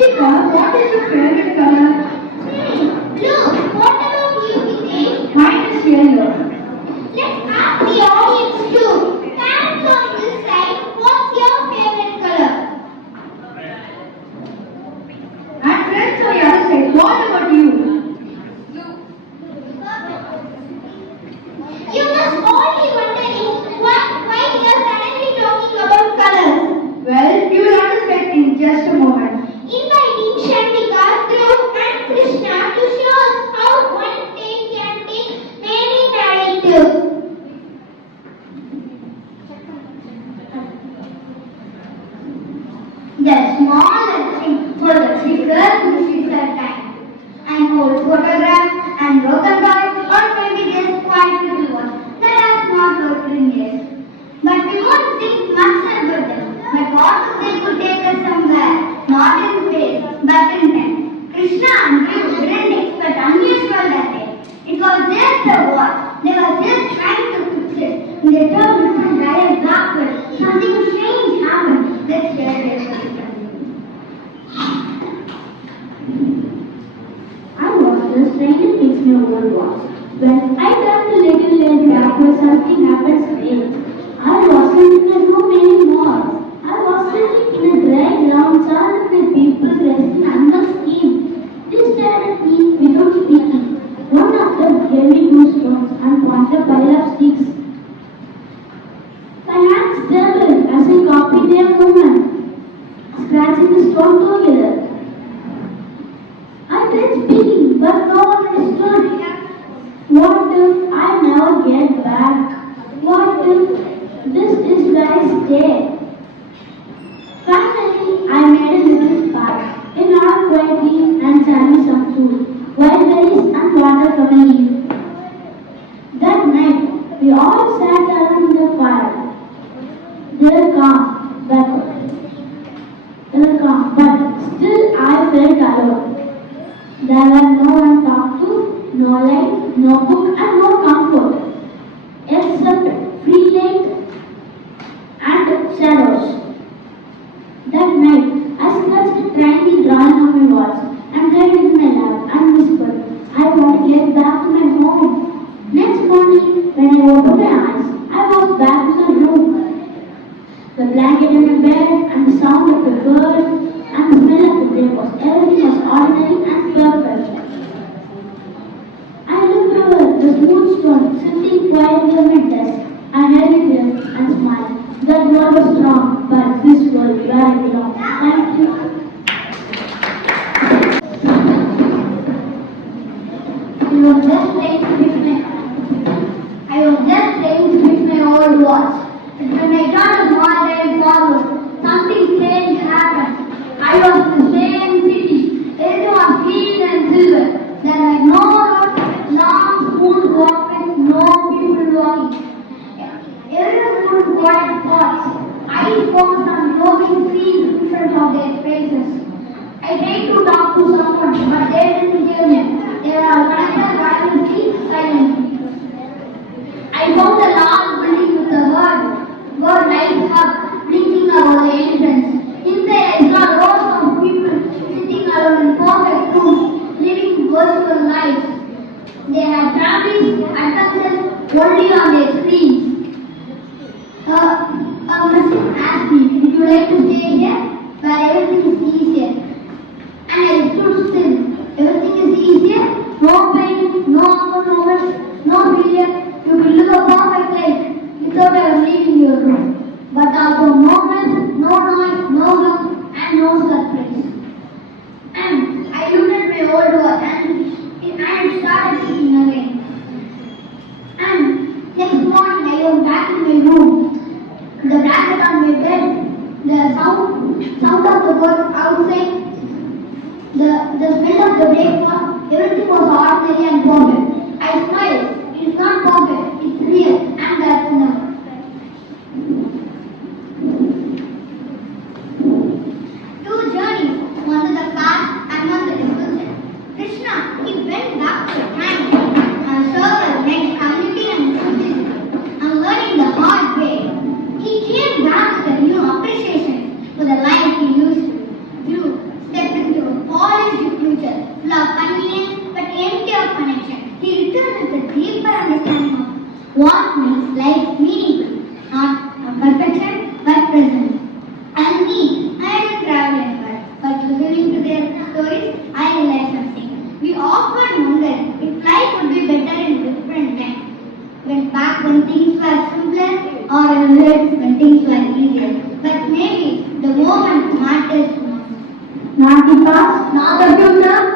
Shanvika, what is your favorite color? Blue. What about you, Vijay? Mine is yellow. Let's ask the audience too. Parents on this side, what's your favorite color? And friends on the other side, what about you? You must all be wondering why we are suddenly talking about colors. Well, you will understand in just a moment. Inviting Shanvika, Dhruv and Krishna to show us how one take can take many narratives. The small thing for the bigger mistakes at time. An old photograph and broken toy or maybe just quiet little one that has not worked in years. But we won't think much about them. But what if they could take us somewhere? Not in space, but in time. Krishna and Dhruv didn't expect unusual that day. It was just a war. They were just trying to fix it. When they turned and died backward, something strange happened. Let's hear their story. I was just trying to fix my old watch. When I turned a little late backward, something happened strange. I wasn't in the room anymore. I was sitting in a dry ground surrounded by people resting under steam. They stared at me without speaking. One of them gave me 2 stones and pointed a pile of sticks. My hands trembled as I copied their movement, scratching the stone together. I tried speaking, but no one understood. What if I never get back? What if this is where I stay? Finally, I made a little spark. I nodded quietly and sent me some food, wild berries and water from a leaf. That night, we all sat around the fire. They were calm, but still I felt alone. There was no one to talk to, no light, no book, and no comfort, except free light and shadows. That night, I sketched a tiny drawing on my wall and laid it in my lap and whispered, I want to get back to my home. Next morning, when I opened my eyes, I was back in the room. The blanket in my bed and the sound of the birds and the smell of the breakfast, everything was ordinary and perfect. I looked over the smooth stone sitting quietly on my desk. I held it there and smiled. That world was strong, but this world where I belong. Thank you. I was just trying to fix my old watch. But when I turned the small red forward, something strange happened. I was in the same city. Everything was green and silver. There were no roads, long smooth walkways, no people walking. Everyone could quiet thoughts. Eyes focused on glowing screens in front of their faces. I tried to talk to someone, but they didn't hear me. They were all connected violently, silently. I found a large building with a word lights up, blinking over the entrance. Inside I saw rows of people sitting around in perfect rooms, living virtual lives. They had families, adventures only on their screens. A person asked me, would you like to stay here, where everything is easier? And I stood still. Everything is easier, no pain, no awkward moments, no failure. You will live a perfect life without ever leaving your room. But also no mess, no noise, no hum, and no surprise. And I looked at my old watch and started thinking again. And next morning I was back in my room. The blanket on my bed, the sound of the birds outside, the smell of the breakfast, everything was ordinary and perfect. I smiled. It's not perfect, it's real, and that's enough. Two journeys, one to the past and one to the future. Krishna, he went back to time and served next community and society and learning the hard way. He came back with a new appreciation for the life he used to. You stepped into what makes life meaningful, not a perfection but presence. And me, I didn't travel anywhere, but listening to their stories, I realized something. We often wonder if life would be better in different times. When things were simpler or when things were easier. But maybe the moment matters most. Not the past, not the future,